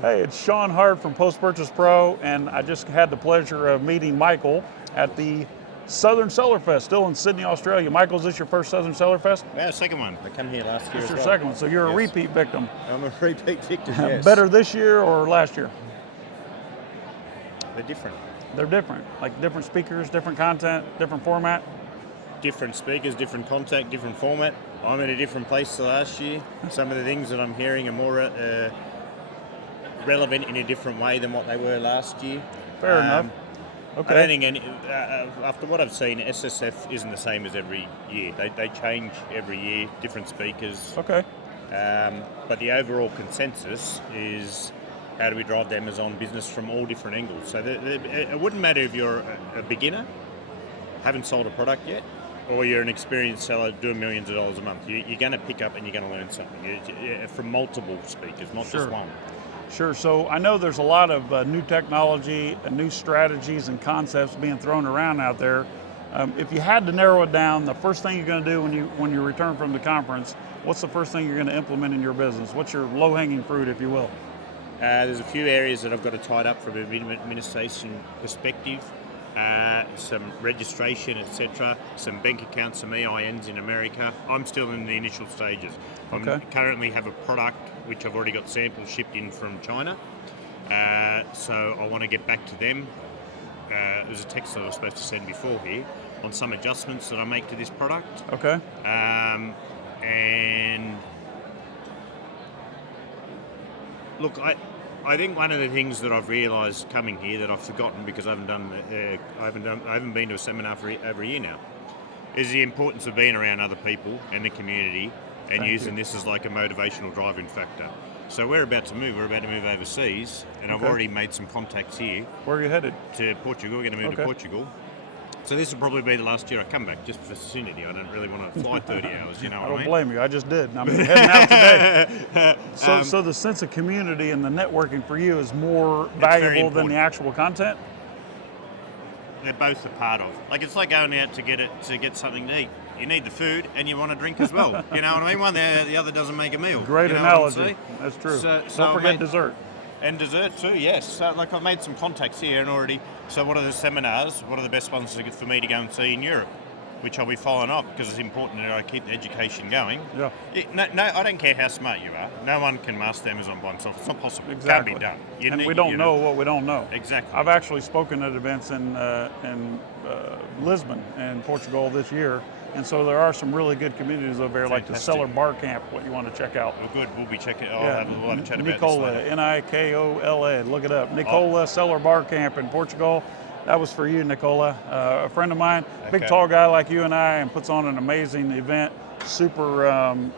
Hey, it's Shawn Hart from Post Purchase Pro, and I just had the pleasure of meeting Michael at the Southern Seller Fest, still in Sydney, Australia. Michael, is this your first Southern Seller Fest? Yeah, second one. I came here last year It's as your well. second one, so you're a Yes. repeat victim. I'm a repeat victim, yes. Better this year or last year? They're different. They're different, like different speakers, different content, different format. Different speakers, different contact, different format. I'm in a different place to last year. Some of the things that I'm hearing are more relevant in a different way than what they were last year. Fair enough. Okay. I don't think after what I've seen, SSF isn't the same as every year. They change every year, different speakers. Okay. But the overall consensus is how do we drive the Amazon business from all different angles. So it wouldn't matter if you're a beginner, haven't sold a product yet, or you're an experienced seller doing millions of dollars a month. You're going to pick up and you're going to learn something from multiple speakers, not Sure. just one. Sure. So I know there's a lot of new technology, new strategies, and concepts being thrown around out there. If you had to narrow it down, the first thing you're going to do when you return from the conference, what's the first thing you're going to implement in your business? What's your low-hanging fruit, if you will? There's a few areas that I've got to tie up from an administration perspective. Some registration, etc., some bank accounts, some EINs in America. I'm still in the initial stages. Okay. I currently have a product which I've already got samples shipped in from China, so I want to get back to them. There's a text that I was supposed to send before here on some adjustments that I make to this product. Okay. And look, I think one of the things that I've realised coming here that I've forgotten because I haven't been to a seminar for over a year now, is the importance of being around other people and the community and using this as like a motivational driving factor. So we're about to move. We're about to move overseas, and I've already made some contacts here. Where are you headed? To Portugal. We're going to move to Portugal. So this will probably be the last year I come back, just for vicinity. I don't really want to fly 30 hours, you know what I mean? I don't blame you. I just did. I'm heading out today. So the sense of community and the networking for you is more valuable than the actual content? They're both a part of. Like, it's like going out to get something to eat. You need the food and you want a drink as well. You know what I mean? One, the other doesn't make a meal. Great analogy. That's true. So don't forget dessert. And dessert too, yes. So, like, I've made some contacts here and already. So what are the seminars? What are the best ones for me to go and see in Europe? Which I'll be following up because it's important that I keep the education going. Yeah. No, I don't care how smart you are. No one can master Amazon by themselves. It's not possible. Exactly. It can't be done. We don't know what we don't know. Exactly. I've actually spoken at events in Lisbon and Portugal this year, and so there are some really good communities over there, like the Seller Bar Camp. What you want to check out? Well, good. We'll be checking. We'll have a chat Nicola, about this later. Nikola. Look it up. Nicola Seller Bar Camp in Portugal. That was for you, Nicola. A friend of mine, big tall guy like you and I, and puts on an amazing event. Super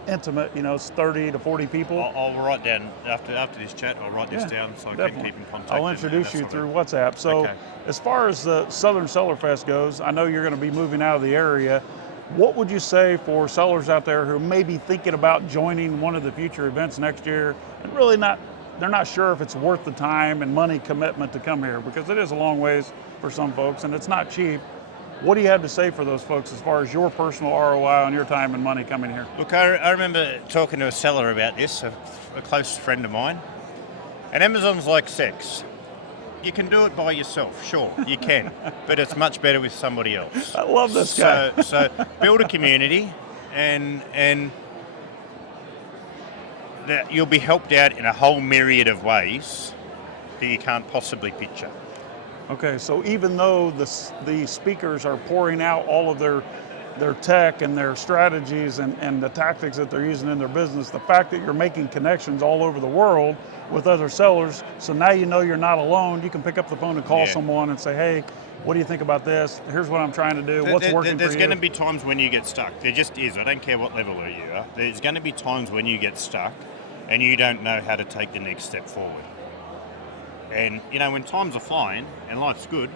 intimate, it's 30 to 40 people. I'll write down, after this chat, I'll write this down so I can keep in contact. I'll introduce you through WhatsApp. So as far as the Southern Seller Fest goes, I know you're going to be moving out of the area. What would you say for sellers out there who may be thinking about joining one of the future events next year and really they're not sure if it's worth the time and money commitment to come here, because it is a long ways for some folks and it's not cheap. What do you have to say for those folks as far as your personal ROI on your time and money coming here? Look, I remember talking to a seller about this, a close friend of mine, and Amazon's like sex. You can do it by yourself, sure, you can, but it's much better with somebody else. I love this guy. So build a community and that you'll be helped out in a whole myriad of ways that you can't possibly picture. Okay, so even though the speakers are pouring out all of their tech and their strategies and the tactics that they're using in their business, the fact that you're making connections all over the world with other sellers, so now you know you're not alone, you can pick up the phone and call someone and say, hey, what do you think about this? Here's what I'm trying to do. What's working for you? There's going to be times when you get stuck. There just is. I don't care what level you are. There's going to be times when you get stuck and you don't know how to take the next step forward. And, when times are flying and life's good,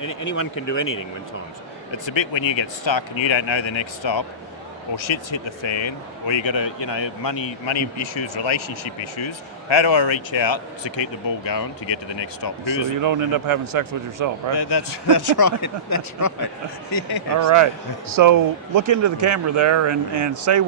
anyone can do anything when times. It's a bit when you get stuck and you don't know the next stop, or shit's hit the fan, or you got money issues, relationship issues. How do I reach out to keep the ball going to get to the next stop? So you don't end up having sex with yourself, right? That's right. That's right. Yes. All right. So look into the camera there and say what